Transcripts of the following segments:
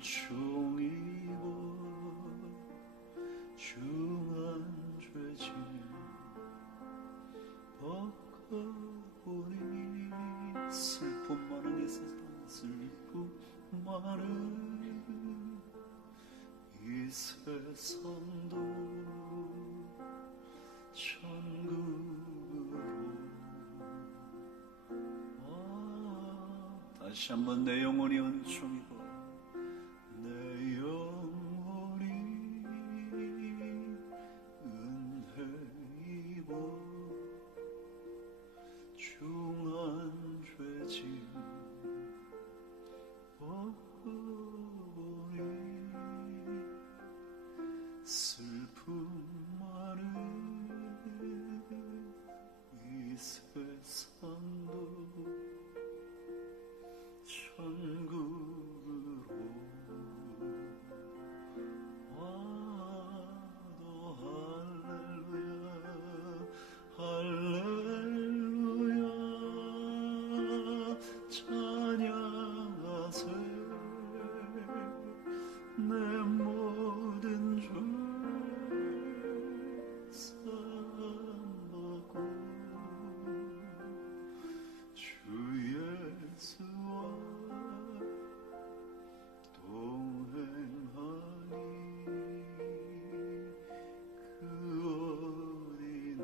은총이고 중한 죄짐 벗어보니 슬픔 많은 이 세상, 슬픔 많은 이 세상도 천국으로. 다시 한번 내 영혼이 은총이고 내 영혼이 은혜이고 중한 죄짐 벗어보니 슬픔 많은 이 세상도 천국으로 와도 할렐루야 할렐루야 찬양하세. 내 모든 죄 사함받고 주 예수와 동행하니 그 어디나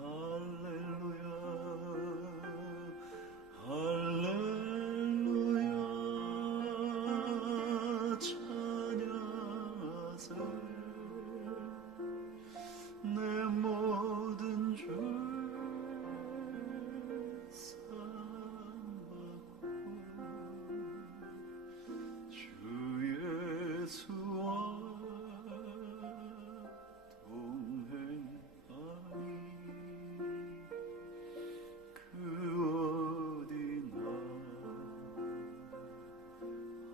할렐루야 할렐루야 찬양하세. 내 모든 죄 사함받고 주 예수와 동행하니 그 어디나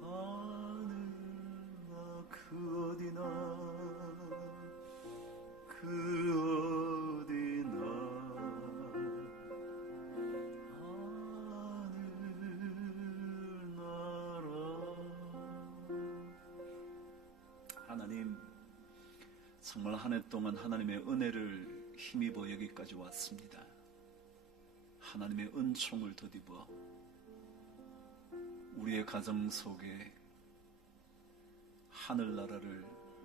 하늘나 그 어디나 그 어디나 하늘나라. 하나님, 정말 한 해 동안 하나님의 은혜를 힘입어 여기까지 왔습니다. 하나님의 은총을 덧입어 우리의 가정 속에 하늘나라를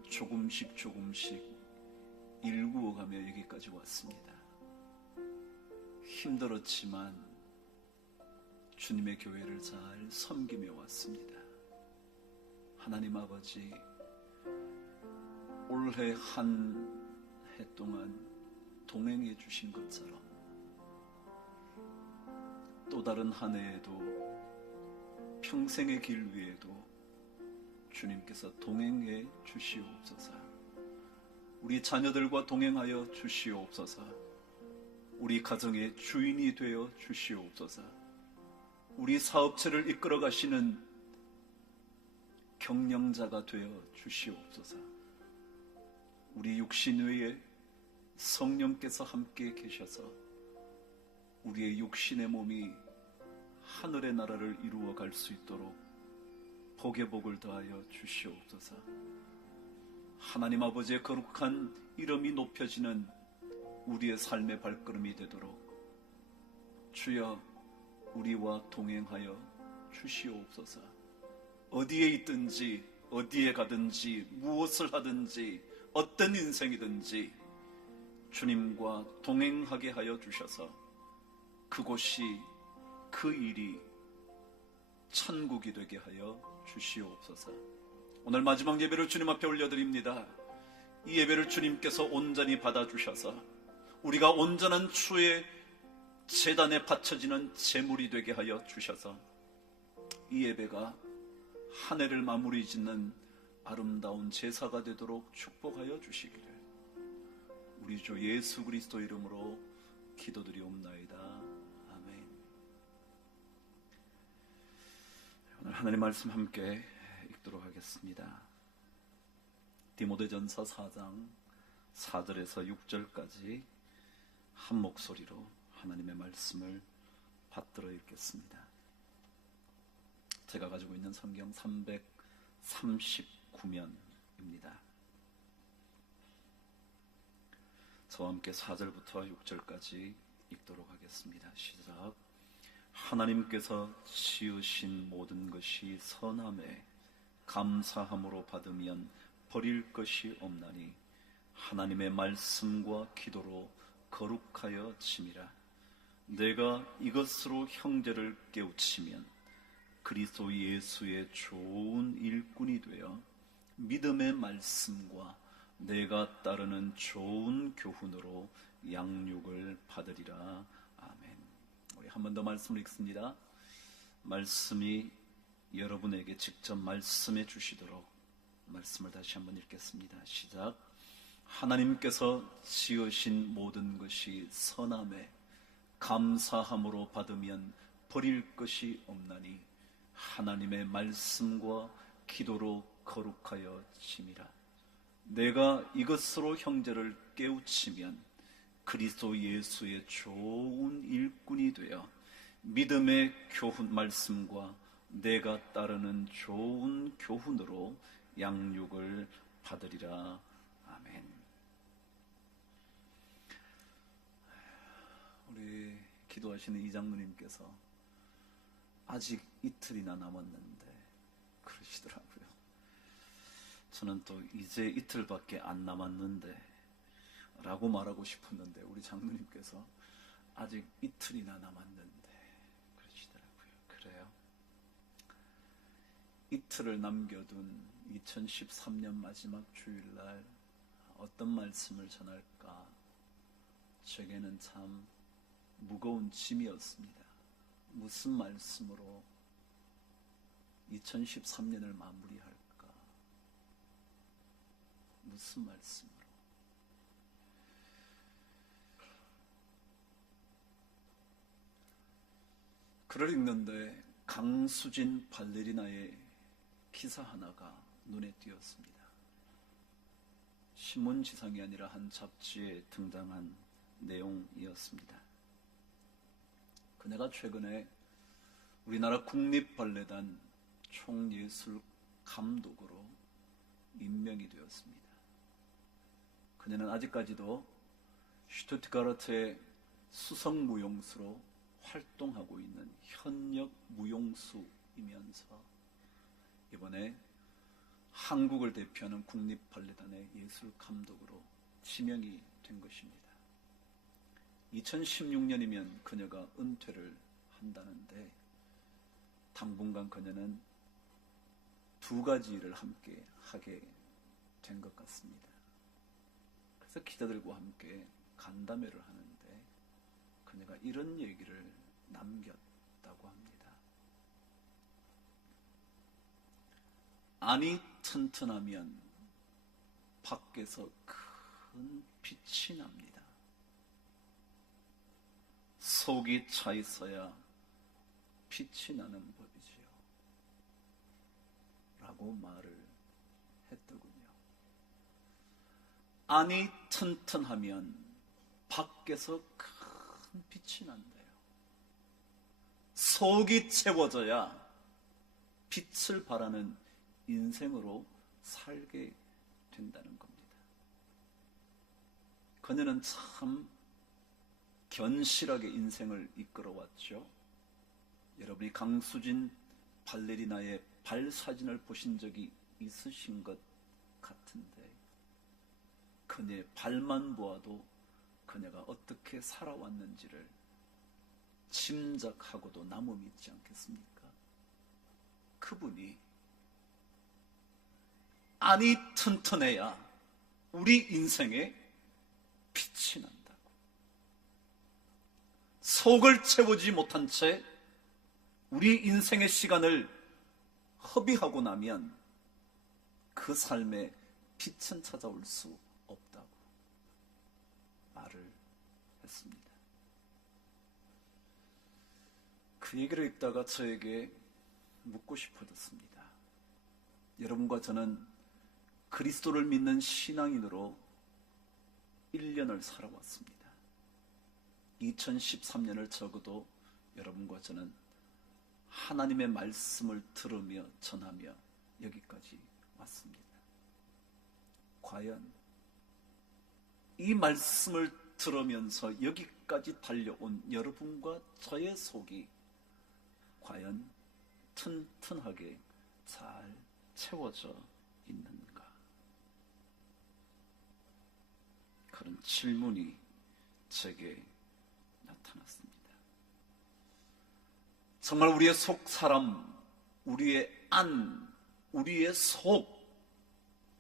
조금씩 일구어가며 여기까지 왔습니다. 힘들었지만 주님의 교회를 잘 섬기며 왔습니다. 하나님 아버지, 올해 한 해 동안 동행해 주신 것처럼 또 다른 한 해에도 평생의 길 위에도 주님께서 동행해 주시옵소서. 우리 자녀들과 동행하여 주시옵소서. 우리 가정의 주인이 되어 주시옵소서. 우리 사업체를 이끌어 가시는 경영자가 되어 주시옵소서. 우리 육신 외에 성령께서 함께 계셔서 우리의 육신의 몸이 하늘의 나라를 이루어 갈 수 있도록 복의 복을 더하여 주시옵소서. 하나님 아버지의 거룩한 이름이 높여지는 우리의 삶의 발걸음이 되도록 주여 우리와 동행하여 주시옵소서. 어디에 있든지 어디에 가든지 무엇을 하든지 어떤 인생이든지 주님과 동행하게 하여 주셔서 그곳이 그 일이 천국이 되게 하여 주시옵소서. 오늘 마지막 예배를 주님 앞에 올려드립니다. 이 예배를 주님께서 온전히 받아주셔서 우리가 온전한 주의 제단에 바쳐지는 제물이 되게 하여 주셔서 이 예배가 한 해를 마무리 짓는 아름다운 제사가 되도록 축복하여 주시기를 우리 주 예수 그리스도 이름으로 기도드리옵나이다. 아멘. 오늘 하나님 말씀 함께 읽도록 하겠습니다. 디모데전서 4장 4절에서 6절까지 한 목소리로 하나님의 말씀을 받들어 읽겠습니다. 제가 가지고 있는 성경 339면입니다. 저와 함께 4절부터 6절까지 읽도록 하겠습니다. 시작. 하나님께서 지으신 모든 것이 선함에 감사함으로 받으면 버릴 것이 없나니 하나님의 말씀과 기도로 거룩하여 짐이라. 내가 이것으로 형제를 깨우치면 그리스도 예수의 좋은 일꾼이 되어 믿음의 말씀과 내가 따르는 좋은 교훈으로 양육을 받으리라. 아멘. 우리 한 번 더 말씀을 읽습니다. 말씀이 여러분에게 직접 말씀해 주시도록 말씀을 다시 한번 읽겠습니다. 시작. 하나님께서 지으신 모든 것이 선함에 감사함으로 받으면 버릴 것이 없나니 하나님의 말씀과 기도로 거룩하여 짐이라. 내가 이것으로 형제를 깨우치면 그리스도 예수의 좋은 일꾼이 되어 믿음의 교훈 말씀과 내가 따르는 좋은 교훈으로 양육을 받으리라. 아멘. 우리 기도하시는 이장로님께서 아직 이틀이나 남았는데 그러시더라고요. 저는 또 이제 이틀밖에 안 남았는데 라고 말하고 싶었는데 우리 장로님께서 아직 이틀이나 남았는데 그러시더라고요. 그래요. 이틀을 남겨둔 2013년 마지막 주일날 어떤 말씀을 전할까? 제게는 참 무거운 짐이었습니다. 무슨 말씀으로 2013년을 마무리할까? 무슨 말씀으로? 글을 읽는데 강수진 발레리나의 기사 하나가 눈에 띄었습니다. 신문지상이 아니라 한 잡지에 등장한 내용이었습니다. 그녀가 최근에 우리나라 국립발레단 총예술 감독으로 임명이 되었습니다. 그녀는 아직까지도 슈투트가르트의 수석무용수로 활동하고 있는 현역 무용수이면서 이번에 한국을 대표하는 국립발레단의 예술감독으로 지명이 된 것입니다. 2016년이면 그녀가 은퇴를 한다는데 당분간 그녀는 두 가지 일을 함께 하게 된 것 같습니다. 그래서 기자들과 함께 간담회를 하는데 그녀가 이런 얘기를 남겼다고 합니다. 안이 튼튼하면 밖에서 큰 빛이 납니다. 속이 차 있어야 빛이 나는 법이지요. 라고 말을 했더군요. 안이 튼튼하면 밖에서 큰 빛이 난대요. 속이 채워져야 빛을 발하는 인생으로 살게 된다는 겁니다. 그녀는 참 견실하게 인생을 이끌어왔죠. 여러분이 강수진 발레리나의 발사진을 보신 적이 있으신 것 같은데 그녀의 발만 보아도 그녀가 어떻게 살아왔는지를 짐작하고도 남음이 있지 않겠습니까? 그분이 안이 튼튼해야 우리 인생에 빛이 난다고. 속을 채우지 못한 채 우리 인생의 시간을 허비하고 나면 그 삶에 빛은 찾아올 수 없다고 말을 했습니다. 그 얘기를 읽다가 저에게 묻고 싶어졌습니다. 여러분과 저는 그리스도를 믿는 신앙인으로 1년을 살아왔습니다. 2013년을 적어도 여러분과 저는 하나님의 말씀을 들으며 전하며 여기까지 왔습니다. 과연 이 말씀을 들으면서 여기까지 달려온 여러분과 저의 속이 과연 튼튼하게 잘 채워져 있는가? 그런 질문이 제게 나타났습니다. 정말 우리의 속 사람, 우리의 안, 우리의 속,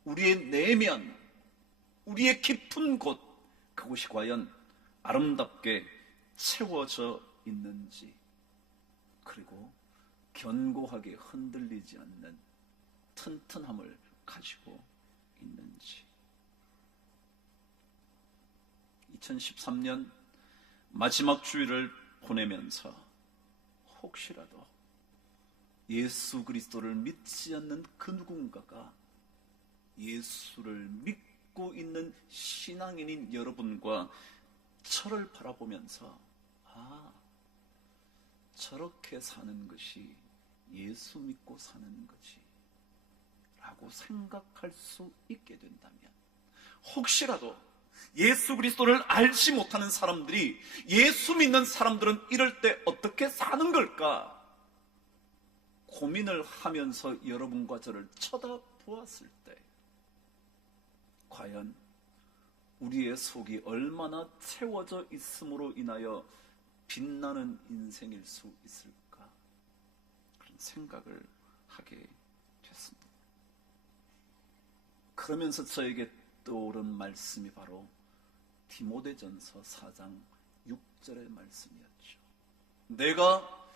우리의 내면, 우리의 깊은 곳, 그곳이 과연 아름답게 채워져 있는지, 그리고 견고하게 흔들리지 않는 튼튼함을 가지고 있는지. 2013년 마지막 주일을 보내면서 혹시라도 예수 그리스도를 믿지 않는 그 누군가가 예수를 믿고 있는 신앙인인 여러분과 저를 바라보면서 저렇게 사는 것이 예수 믿고 사는 거지 라고 생각할 수 있게 된다면, 혹시라도 예수 그리스도를 알지 못하는 사람들이 예수 믿는 사람들은 이럴 때 어떻게 사는 걸까 고민을 하면서 여러분과 저를 쳐다보았을 때 과연 우리의 속이 얼마나 채워져 있음으로 인하여 빛나는 인생일 수 있을까, 그런 생각을 하게 됐습니다. 그러면서 저에게 떠오른 말씀이 바로 디모데전서 4장 6절의 말씀이었죠. 내가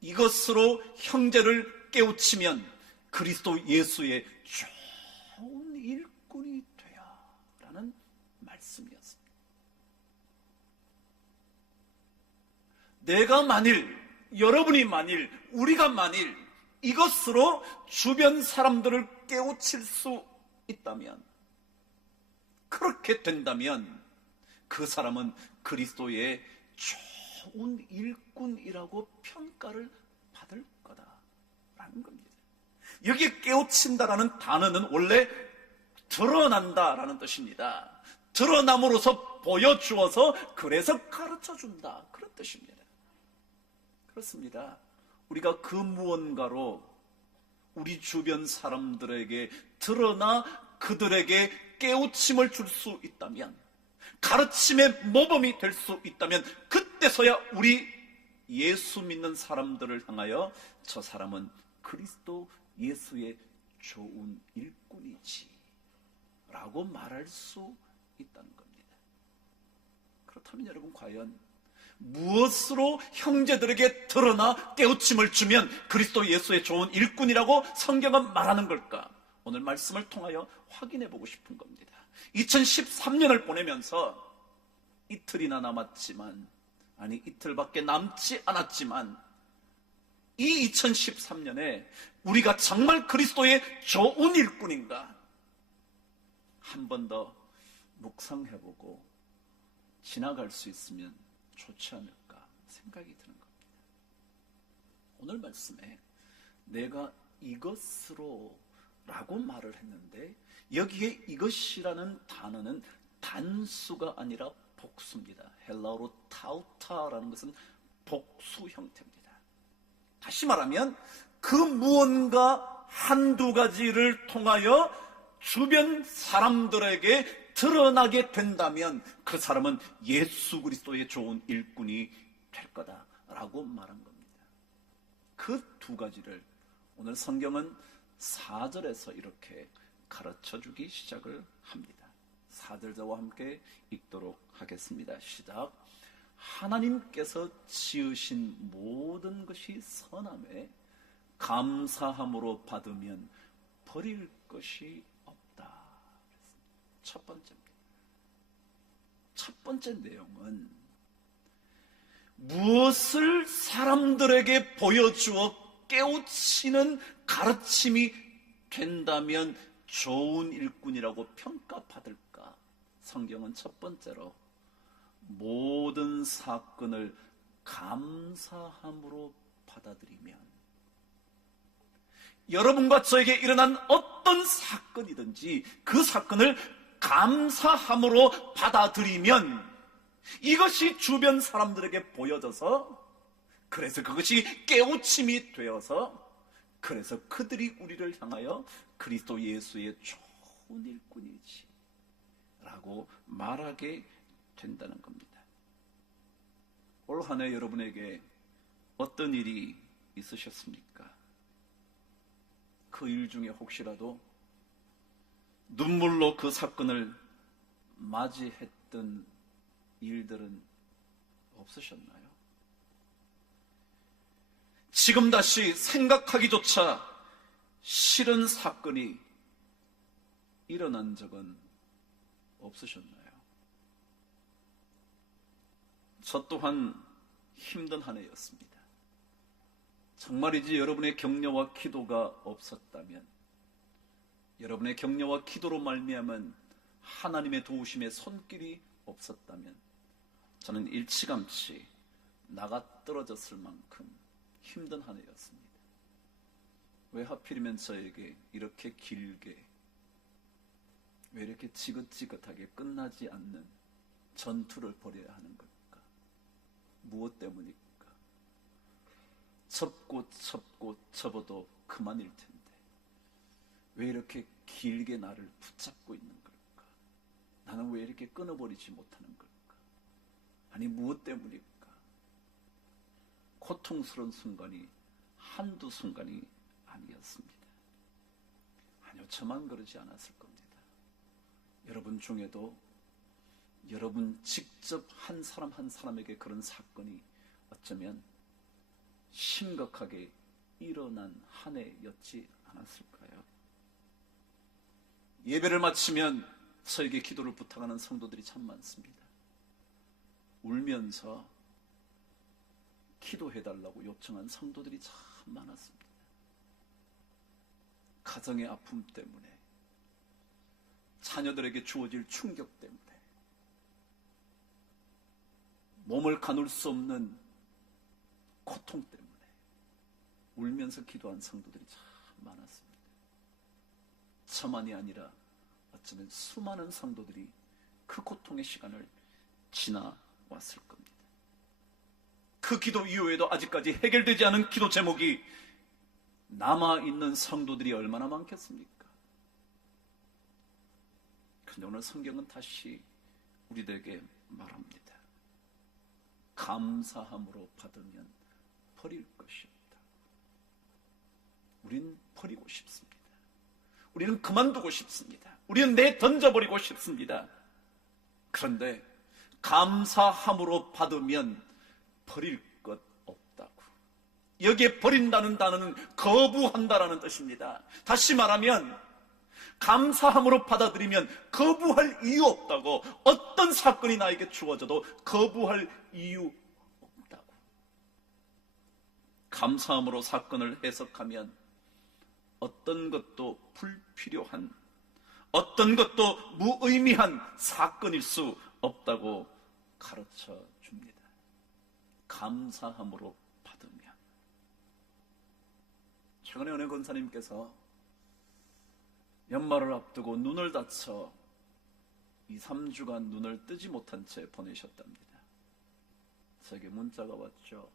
이것으로 형제를 깨우치면 그리스도 예수의 좋은 일꾼이 되야 라는 말씀이었습니다. 내가 만일, 여러분이 만일, 우리가 만일 이것으로 주변 사람들을 깨우칠 수 있다면, 그렇게 된다면 그 사람은 그리스도의 좋은 일꾼이라고 평가를 받을 거다라는 겁니다. 여기 깨우친다라는 단어는 원래 드러난다라는 뜻입니다. 드러남으로써 보여주어서 그래서 가르쳐준다, 그런 뜻입니다. 그렇습니다. 우리가 그 무언가로 우리 주변 사람들에게 드러나 그들에게 깨우침을 줄 수 있다면, 가르침의 모범이 될 수 있다면, 그때서야 우리 예수 믿는 사람들을 향하여 저 사람은 그리스도 예수의 좋은 일꾼이지 라고 말할 수 있다는 겁니다. 그렇다면 여러분, 과연 무엇으로 형제들에게 드러나 깨우침을 주면 그리스도 예수의 좋은 일꾼이라고 성경은 말하는 걸까? 오늘 말씀을 통하여 확인해 보고 싶은 겁니다. 2013년을 보내면서 이틀이나 남았지만, 아니 이틀밖에 남지 않았지만, 이 2013년에 우리가 정말 그리스도의 좋은 일꾼인가 한 번 더 묵상해보고 지나갈 수 있으면 좋지 않을까 생각이 드는 겁니다. 오늘 말씀에 내가 이것으로 라고 말을 했는데, 여기에 이것이라는 단어는 단수가 아니라 복수입니다. 헬라어로 타우타라는 것은 복수 형태입니다. 다시 말하면 그 무언가 한두 가지를 통하여 주변 사람들에게 드러나게 된다면 그 사람은 예수 그리스도의 좋은 일꾼이 될 거다라고 말한 겁니다. 그 두 가지를 오늘 성경은 4절에서 이렇게 가르쳐주기 시작을 합니다. 4절 저와 함께 읽도록 하겠습니다. 시작. 하나님께서 지으신 모든 것이 선함에 감사함으로 받으면 버릴 것이 없다. 첫 번째입니다. 첫 번째 내용은 무엇을 사람들에게 보여주어 깨우치는 가르침이 된다면 좋은 일꾼이라고 평가받을까? 성경은 첫 번째로 모든 사건을 감사함으로 받아들이면 여러분과 저에게 일어난 어떤 사건이든지 그 사건을 감사함으로 받아들이면 이것이 주변 사람들에게 보여져서, 그래서 그것이 깨우침이 되어서, 그래서 그들이 우리를 향하여 그리스도 예수의 좋은 일꾼이지 라고 말하게 된다는 겁니다. 올 한 해 여러분에게 어떤 일이 있으셨습니까? 그 일 중에 혹시라도 눈물로 그 사건을 맞이했던 일들은 없으셨나요? 지금 다시 생각하기조차 싫은 사건이 일어난 적은 없으셨나요? 저 또한 힘든 한 해였습니다. 정말이지 여러분의 격려와 기도가 없었다면, 여러분의 격려와 기도로 말미암은 하나님의 도우심의 손길이 없었다면 저는 일찌감치 나가 떨어졌을 만큼 힘든 한 해였습니다. 왜 하필이면 저에게 이렇게 길게, 왜 이렇게 지긋지긋하게 끝나지 않는 전투를 벌여야 하는 걸까? 무엇 때문일까? 접고 접어도 그만일 텐데 왜 이렇게 길게 나를 붙잡고 있는 걸까? 나는 왜 이렇게 끊어버리지 못하는 걸까? 아니, 무엇 때문일까? 고통스러운 순간이 한두 순간이 아니었습니다. 아니요, 저만 그러지 않았을 겁니다. 여러분 중에도 여러분 직접 한 사람 한 사람에게 그런 사건이 어쩌면 심각하게 일어난 한 해였지 않았을까요? 예배를 마치면 저에게 기도를 부탁하는 성도들이 참 많습니다. 울면서 기도해달라고 요청한 성도들이 참 많았습니다. 가정의 아픔 때문에, 자녀들에게 주어질 충격 때문에, 몸을 가눌 수 없는 고통 때문에 울면서 기도한 성도들이 참 많았습니다. 저만이 아니라 어쩌면 수많은 성도들이 그 고통의 시간을 지나왔을 겁니다. 그 기도 이후에도 아직까지 해결되지 않은 기도 제목이 남아있는 성도들이 얼마나 많겠습니까? 그런데 오늘 성경은 다시 우리들에게 말합니다. 감사함으로 받으면 버릴 것이 없다. 우리는 버리고 싶습니다. 우리는 그만두고 싶습니다. 우리는 내던져버리고 싶습니다. 그런데 감사함으로 받으면 버릴 것 없다고. 여기에 버린다는 단어는 거부한다라는 뜻입니다. 다시 말하면 감사함으로 받아들이면 거부할 이유 없다고. 어떤 사건이 나에게 주어져도 거부할 이유 없다고. 감사함으로 사건을 해석하면 어떤 것도 불필요한, 어떤 것도 무의미한 사건일 수 없다고 가르쳐 줍니다. 감사함으로 받으면. 최근에 어느 권사님께서 연말을 앞두고 눈을 다쳐 2, 3주간 눈을 뜨지 못한 채 보내셨답니다. 저에게 문자가 왔죠.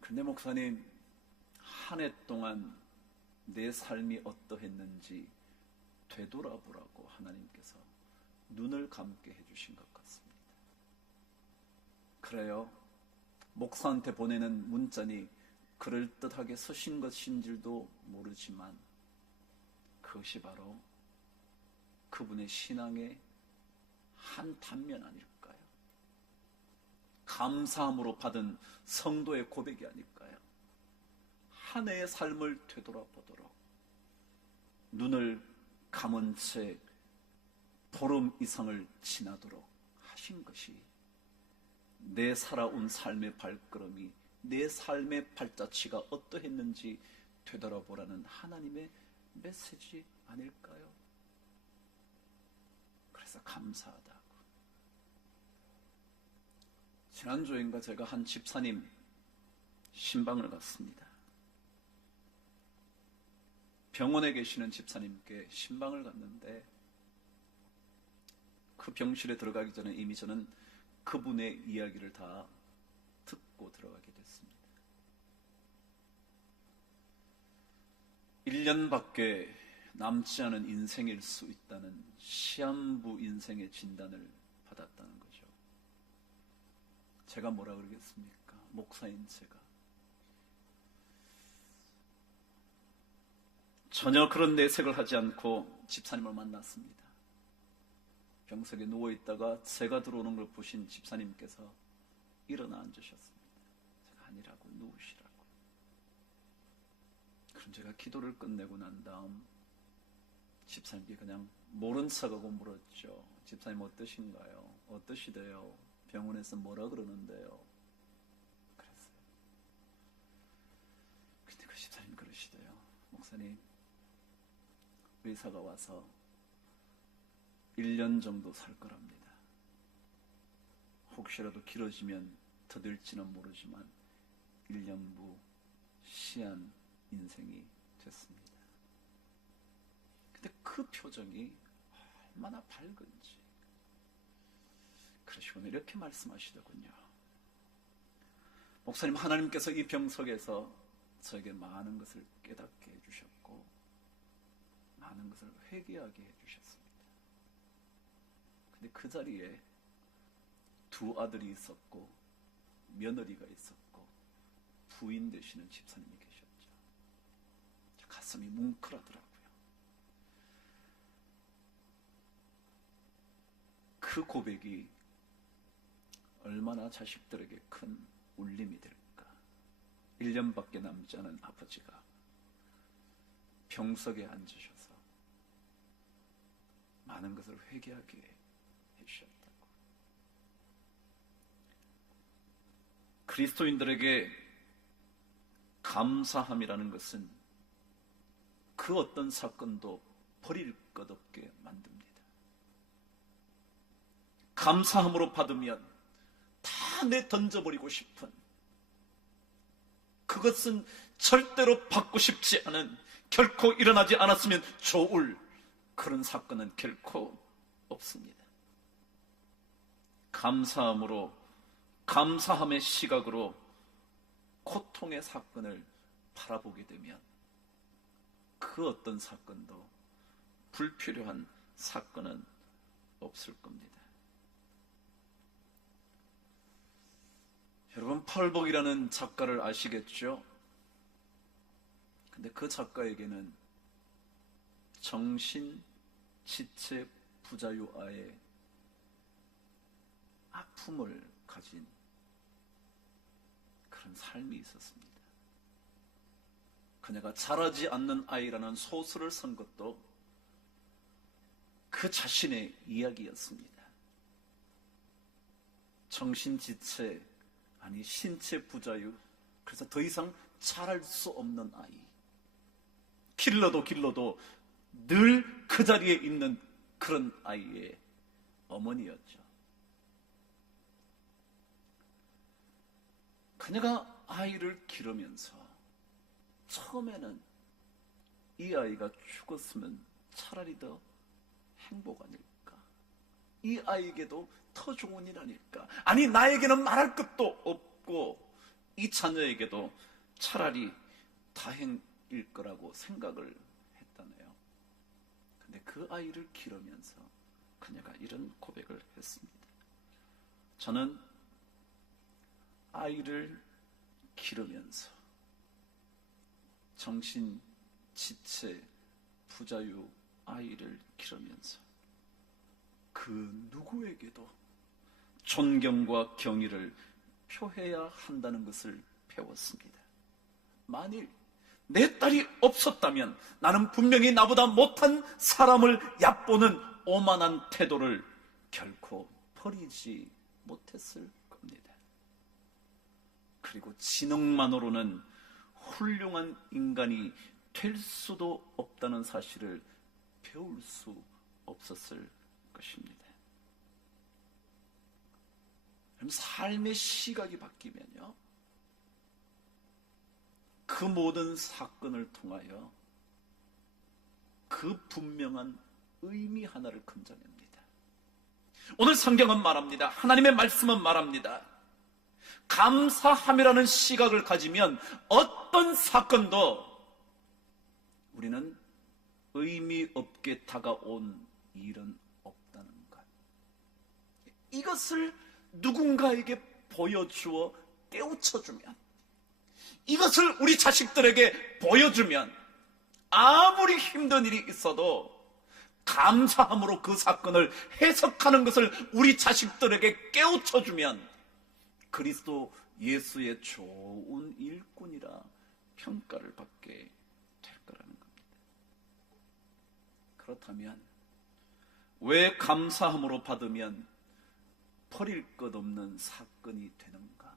근데 목사님, 한 해 동안 내 삶이 어떠했는지 되돌아보라고 하나님께서 눈을 감게 해주신 것 같습니다. 그래요, 목사한테 보내는 문자니 그럴듯하게 쓰신 것인 줄도 모르지만 그것이 바로 그분의 신앙의 한 단면 아닐까요? 감사함으로 받은 성도의 고백이 아닐까요? 한 해의 삶을 되돌아보도록 눈을 감은 채 보름 이상을 지나도록 하신 것이 내 살아온 삶의 발걸음이, 내 삶의 발자취가 어떠했는지 되돌아보라는 하나님의 메시지 아닐까요? 그래서 감사하다고. 지난주인가 제가 한 집사님 신방을 갔습니다. 병원에 계시는 집사님께 신방을 갔는데 그 병실에 들어가기 전에 이미 저는 그분의 이야기를 다 듣고 들어가게 됐습니다. 1년밖에 남지 않은 인생일 수 있다는 시한부 인생의 진단을 받았다는 거죠. 제가 뭐라 그러겠습니까? 목사인 제가. 전혀 그런 내색을 하지 않고 집사님을 만났습니다. 병석에 누워있다가 제가 들어오는 걸 보신 집사님께서 일어나 앉으셨습니다. 제가 아니라고, 누우시라고. 그럼 제가 기도를 끝내고 난 다음 집사님께 그냥 모른 척하고 물었죠. 집사님 어떠신가요? 어떠시대요? 병원에서 뭐라 그러는데요? 그랬어요. 근데 그 집사님 그러시대요. 목사님, 의사가 와서 1년 정도 살 거랍니다. 혹시라도 길어지면 더딜지는 모르지만 1년부 시한 인생이 됐습니다. 근데 그 표정이 얼마나 밝은지. 그러시고는 이렇게 말씀하시더군요. 목사님, 하나님께서 이 병석에서 저에게 많은 것을 깨닫게 해주셨고 많은 것을 회개하게 해주셨습니다. 근데 그 자리에 두 아들이 있었고 며느리가 있었고 부인 되시는 집사님이 계셨죠. 가슴이 뭉클하더라고요. 그 고백이 얼마나 자식들에게 큰 울림이 될까. 1년밖에 남지 않은 아버지가 병석에 앉으셔서 많은 것을 회개하게 해주셨다고. 그리스도인들에게 감사함이라는 것은 그 어떤 사건도 버릴 것 없게 만듭니다. 감사함으로 받으면 다 내던져버리고 싶은, 그것은 절대로 받고 싶지 않은, 결코 일어나지 않았으면 좋을 그런 사건은 결코 없습니다. 감사함으로, 감사함의 시각으로 고통의 사건을 바라보게 되면 그 어떤 사건도 불필요한 사건은 없을 겁니다. 여러분, 펄복이라는 작가를 아시겠죠? 근데 그 작가에게는 정신, 지체, 부자유아의 아픔을 가진 그런 삶이 있었습니다. 그녀가 자라지 않는 아이라는 소설을 쓴 것도 그 자신의 이야기였습니다. 정신, 지체, 아니 신체 부자유, 그래서 더 이상 자랄 수 없는 아이, 길러도 늘 그 자리에 있는 그런 아이의 어머니였죠. 그녀가 아이를 기르면서 처음에는 이 아이가 죽었으면 차라리 더 행복 아닐까, 이 아이에게도 더 좋은 일 아닐까, 아니 나에게는 말할 것도 없고 이 자녀에게도 차라리 다행일 거라고 생각을 했다네요. 근데 그 아이를 기르면서 그녀가 이런 고백을 했습니다. 저는 아이를 기르면서 정신, 지체, 부자유 아이를 기르면서 그 누구에게도 존경과 경의를 표해야 한다는 것을 배웠습니다. 만일 내 딸이 없었다면 나는 분명히 나보다 못한 사람을 얕보는 오만한 태도를 결코 버리지 못했을 겁니다. 그리고 지능만으로는 훌륭한 인간이 될 수도 없다는 사실을 배울 수 없었을 것입니다. 그럼 삶의 시각이 바뀌면요, 그 모든 사건을 통하여 그 분명한 의미 하나를 건져냅니다. 오늘 성경은 말합니다. 하나님의 말씀은 말합니다. 감사함이라는 시각을 가지면 어떤 사건도 우리는 의미 없게 다가온 일은 없다는 것. 이것을 누군가에게 보여주어 깨우쳐주면, 이것을 우리 자식들에게 보여주면 아무리 힘든 일이 있어도 감사함으로 그 사건을 해석하는 것을 우리 자식들에게 깨우쳐주면 그리스도 예수의 좋은 일꾼이라 평가를 받게 될 거라는 겁니다. 그렇다면 왜 감사함으로 받으면 버릴 것 없는 사건이 되는가?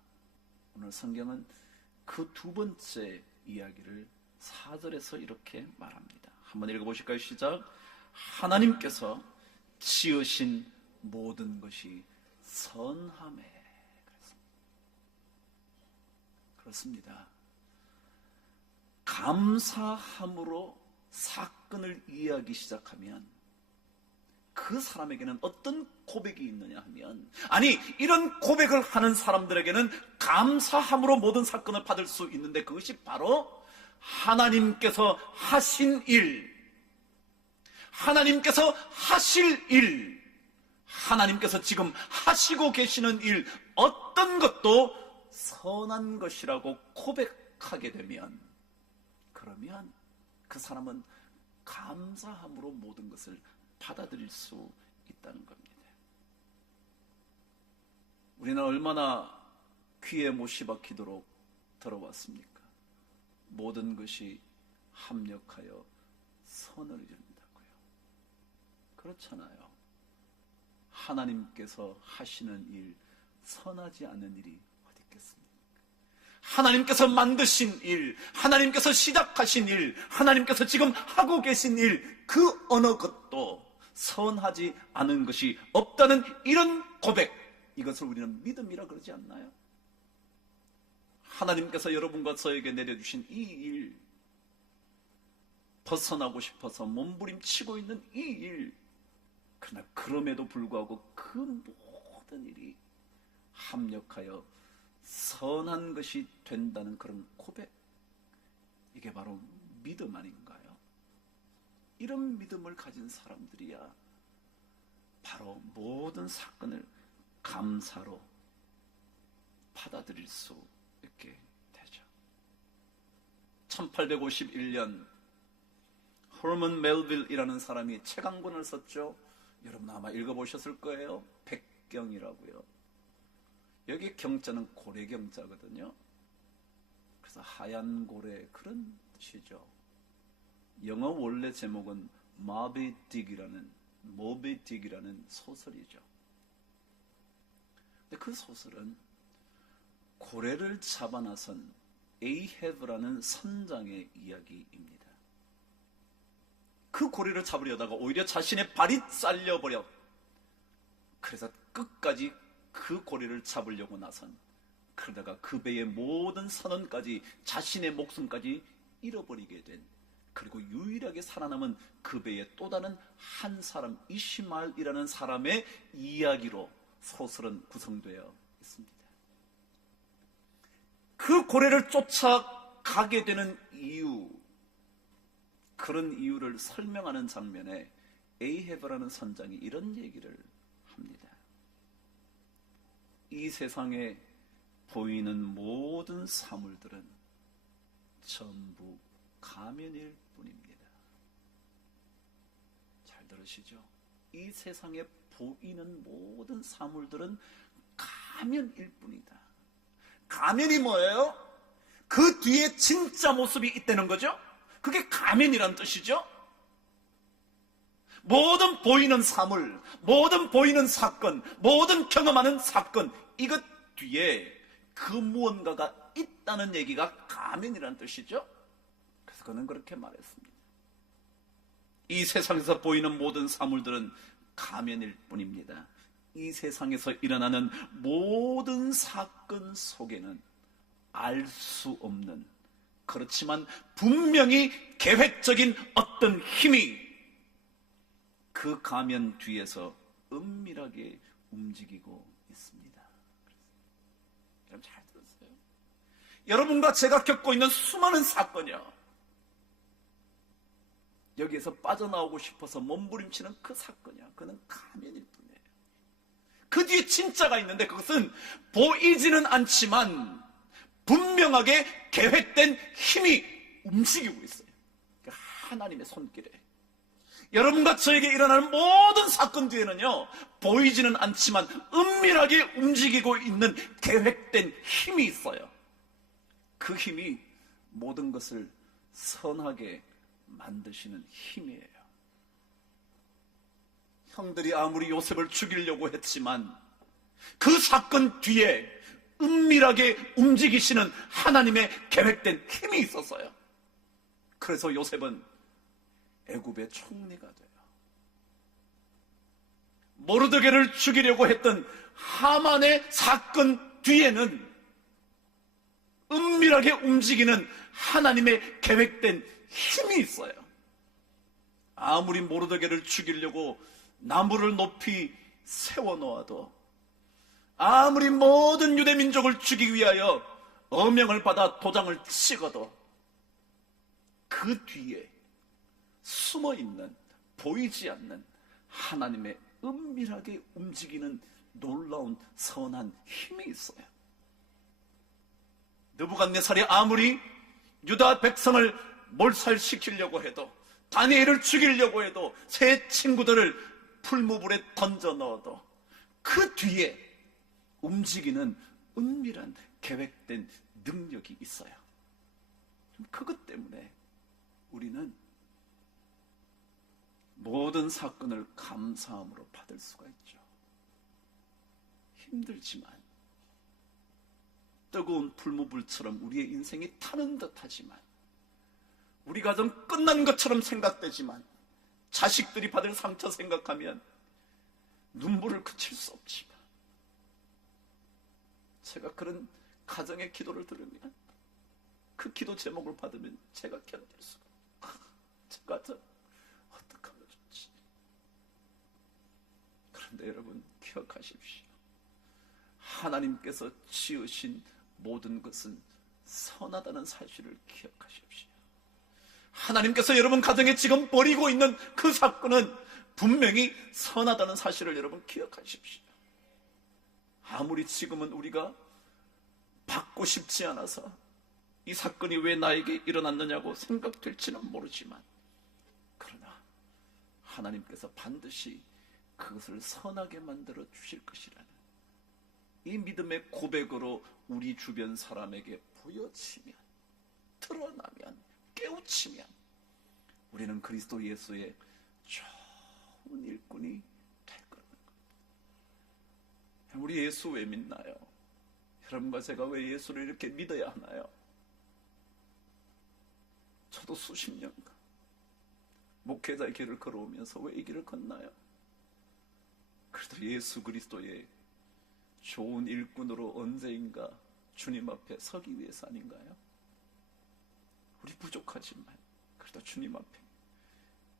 오늘 성경은 그 두 번째 이야기를 4절에서 이렇게 말합니다. 한번 읽어보실까요? 시작. 하나님께서 지으신 모든 것이 선하매. 그렇습니다. 감사함으로 사건을 이해하기 시작하면 그 사람에게는 어떤 고백이 있느냐 하면, 아니 이런 고백을 하는 사람들에게는 감사함으로 모든 사건을 받을 수 있는데 그것이 바로 하나님께서 하신 일, 하나님께서 하실 일, 하나님께서 지금 하시고 계시는 일, 어떤 것도 선한 것이라고 고백하게 되면, 그러면 그 사람은 감사함으로 모든 것을 받아들일 수 있다는 겁니다. 우리는 얼마나 귀에 못이 박히도록 들어왔습니까? 모든 것이 합력하여 선을 이룬다고요. 그렇잖아요. 하나님께서 하시는 일, 선하지 않은 일이 어디 있겠습니까? 하나님께서 만드신 일, 하나님께서 시작하신 일, 하나님께서 지금 하고 계신 일, 그 어느 것도 선하지 않은 것이 없다는 이런 고백, 이것을 우리는 믿음이라 그러지 않나요? 하나님께서 여러분과 저에게 내려주신 이 일, 벗어나고 싶어서 몸부림치고 있는 이 일, 그러나 그럼에도 불구하고 그 모든 일이 합력하여 선한 것이 된다는 그런 고백, 이게 바로 믿음 아닌가요? 이런 믿음을 가진 사람들이야 바로 모든 사건을 감사로 받아들일 수 있게 되죠. 1851년 허먼 멜빌이라는 사람이 책 한 권을 썼죠. 여러분 아마 읽어보셨을 거예요. 백경이라고요. 여기 경자는 고래 경자거든요. 그래서 하얀 고래, 그런 뜻이죠. 영어 원래 제목은 모비 딕이라는 소설이죠. 근데 그 소설은 고래를 잡아 나선 에이헤브라는 선장의 이야기입니다. 그 고래를 잡으려다가 오히려 자신의 발이 잘려버려. 그래서 끝까지 그 고래를 잡으려고 나선, 그러다가 그 배의 모든 선원까지, 자신의 목숨까지 잃어버리게 된, 그리고 유일하게 살아남은 그 배의 또 다른 한 사람, 이시마엘이라는 사람의 이야기로 소설은 구성되어 있습니다. 그 고래를 쫓아가게 되는 이유, 그런 이유를 설명하는 장면에 에이헤브라는 선장이 이런 얘기를 합니다. 이 세상에 보이는 모든 사물들은 전부 가면일 뿐입니다. 잘 들으시죠? 이 세상에 보이는 모든 사물들은 가면일 뿐이다. 가면이 뭐예요? 그 뒤에 진짜 모습이 있다는 거죠? 그게 가면이란 뜻이죠? 모든 보이는 사물, 모든 보이는 사건, 모든 경험하는 사건, 이것 뒤에 그 무언가가 있다는 얘기가 가면이란 뜻이죠? 그래서 그는 그렇게 말했습니다. 이 세상에서 보이는 모든 사물들은 가면일 뿐입니다. 이 세상에서 일어나는 모든 사건 속에는 알 수 없는, 그렇지만 분명히 계획적인 어떤 힘이 그 가면 뒤에서 은밀하게 움직이고 있습니다. 여러분 잘 들으세요. 여러분과 제가 겪고 있는 수많은 사건이요, 여기에서 빠져나오고 싶어서 몸부림치는 그 사건이야. 그는 가면일 뿐이에요. 그 뒤에 진짜가 있는데 그것은 보이지는 않지만 분명하게 계획된 힘이 움직이고 있어요. 하나님의 손길에. 여러분과 저에게 일어나는 모든 사건 뒤에는요, 보이지는 않지만 은밀하게 움직이고 있는 계획된 힘이 있어요. 그 힘이 모든 것을 선하게 만드시는 힘이에요. 형들이 아무리 요셉을 죽이려고 했지만 그 사건 뒤에 은밀하게 움직이시는 하나님의 계획된 힘이 있었어요. 그래서 요셉은 애굽의 총리가 돼요. 모르드게를 죽이려고 했던 하만의 사건 뒤에는 은밀하게 움직이는 하나님의 계획된 힘이 있어요. 아무리 모르드게를 죽이려고 나무를 높이 세워놓아도, 아무리 모든 유대 민족을 죽이기 위하여 어명을 받아 도장을 찍어도 그 뒤에 숨어있는, 보이지 않는 하나님의 은밀하게 움직이는 놀라운 선한 힘이 있어요. 느부갓네살이 아무리 유다 백성을 몰살시키려고 해도, 다니엘을 죽이려고 해도, 새 친구들을 풀무불에 던져 넣어도 그 뒤에 움직이는 은밀한 계획된 능력이 있어요. 그것 때문에 우리는 모든 사건을 감사함으로 받을 수가 있죠. 힘들지만, 뜨거운 풀무불처럼 우리의 인생이 타는 듯하지만, 우리 가정 끝난 것처럼 생각되지만, 자식들이 받을 상처 생각하면 눈물을 그칠 수 없지만, 제가 그런 가정의 기도를 들으면, 그 기도 제목을 받으면 제가 견딜 수가 없어요. 제 가정 어떡하면 좋지. 그런데 여러분 기억하십시오. 하나님께서 지으신 모든 것은 선하다는 사실을 기억하십시오. 하나님께서 여러분 가정에 지금 벌이고 있는 그 사건은 분명히 선하다는 사실을 여러분 기억하십시오. 아무리 지금은 우리가 받고 싶지 않아서 이 사건이 왜 나에게 일어났느냐고 생각될지는 모르지만, 그러나 하나님께서 반드시 그것을 선하게 만들어 주실 것이라는 이 믿음의 고백으로 우리 주변 사람에게 보여지면, 드러나면, 깨우치면 우리는 그리스도 예수의 좋은 일꾼이 될 거라는 겁니다. 우리 예수 왜 믿나요? 여러분과 제가 왜 예수를 이렇게 믿어야 하나요? 저도 수십 년간 목회자의 길을 걸어오면서 왜 이 길을 걷나요? 그래도 예수 그리스도의 좋은 일꾼으로 언제인가 주님 앞에 서기 위해서 아닌가요? 우리 부족하지만 그래도 주님 앞에,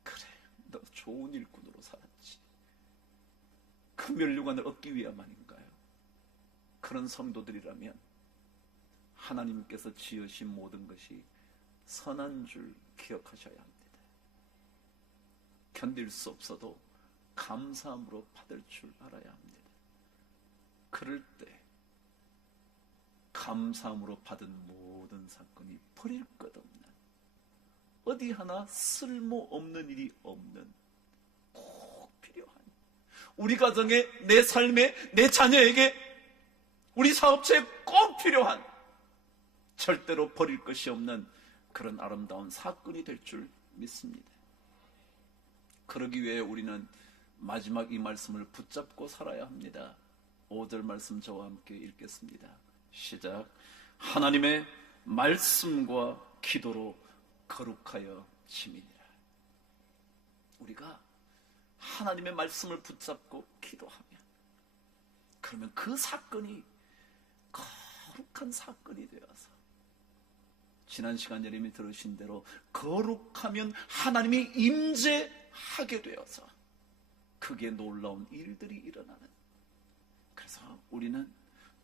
그래, 너 좋은 일꾼으로 살았지, 그 면류관을 얻기 위함 아닌가요? 그런 성도들이라면 하나님께서 지으신 모든 것이 선한 줄 기억하셔야 합니다. 견딜 수 없어도 감사함으로 받을 줄 알아야 합니다. 그럴 때 감사함으로 받은 모든 사건이 버릴 것 없는, 어디 하나 쓸모없는 일이 없는, 꼭 필요한, 우리 가정에, 내 삶에, 내 자녀에게, 우리 사업체에 꼭 필요한, 절대로 버릴 것이 없는 그런 아름다운 사건이 될 줄 믿습니다. 그러기 위해 우리는 마지막 이 말씀을 붙잡고 살아야 합니다. 5절 말씀 저와 함께 읽겠습니다. 시작. 하나님의 말씀과 기도로 거룩하여 지미니라. 우리가 하나님의 말씀을 붙잡고 기도하면, 그러면 그 사건이 거룩한 사건이 되어서, 지난 시간 여러분이 들으신 대로 거룩하면 하나님이 임재하게 되어서 크게 놀라운 일들이 일어나는, 그래서 우리는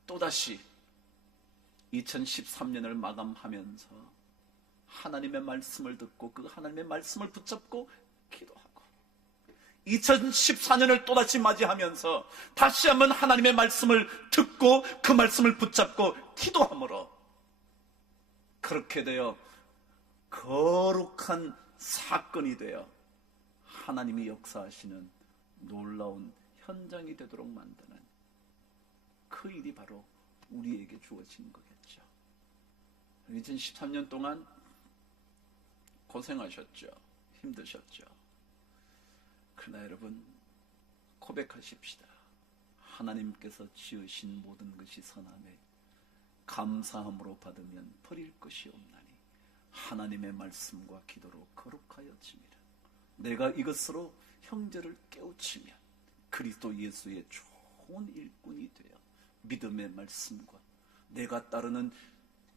또다시 2013년을 마감하면서 하나님의 말씀을 듣고 그 하나님의 말씀을 붙잡고 기도하고, 2014년을 또다시 맞이하면서 다시 한번 하나님의 말씀을 듣고 그 말씀을 붙잡고 기도함으로 그렇게 되어 거룩한 사건이 되어 하나님이 역사하시는 놀라운 현장이 되도록 만드는 그 일이 바로 우리에게 주어진 거겠죠. 2013년 동안 고생하셨죠. 힘드셨죠. 그러나 여러분, 고백하십시다. 하나님께서 지으신 모든 것이 선함에 감사함으로 받으면 버릴 것이 없나니 하나님의 말씀과 기도로 거룩하여짐이라. 내가 이것으로 형제를 깨우치면 그리스도 예수의 좋은 일꾼이 되어 믿음의 말씀과 내가 따르는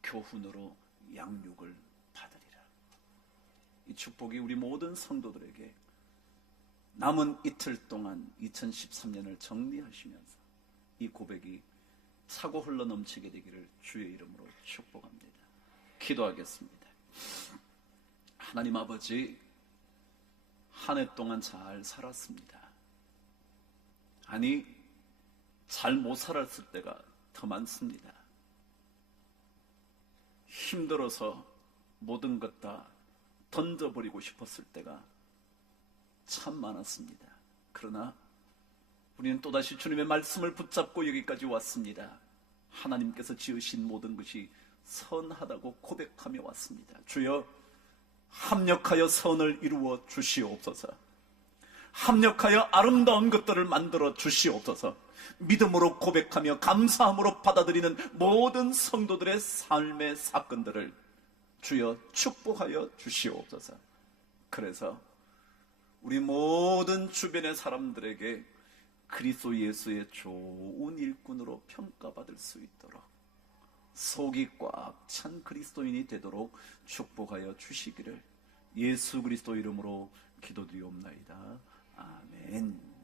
교훈으로 양육을 받으리라. 이 축복이 우리 모든 성도들에게 남은 이틀 동안 2013년을 정리하시면서 이 고백이 차고 흘러넘치게 되기를 주의 이름으로 축복합니다. 기도하겠습니다. 하나님 아버지, 한 해 동안 잘 살았습니다. 아니, 잘 못 살았을 때가 더 많습니다. 힘들어서 모든 것 다 던져버리고 싶었을 때가 참 많았습니다. 그러나 우리는 또다시 주님의 말씀을 붙잡고 여기까지 왔습니다. 하나님께서 지으신 모든 것이 선하다고 고백하며 왔습니다. 주여, 합력하여 선을 이루어 주시옵소서. 합력하여 아름다운 것들을 만들어 주시옵소서. 믿음으로 고백하며 감사함으로 받아들이는 모든 성도들의 삶의 사건들을 주여 축복하여 주시옵소서. 그래서 우리 모든 주변의 사람들에게 그리스도 예수의 좋은 일꾼으로 평가받을 수 있도록 속이 꽉 찬 그리스도인이 되도록 축복하여 주시기를 예수 그리스도 이름으로 기도드리옵나이다. 아멘.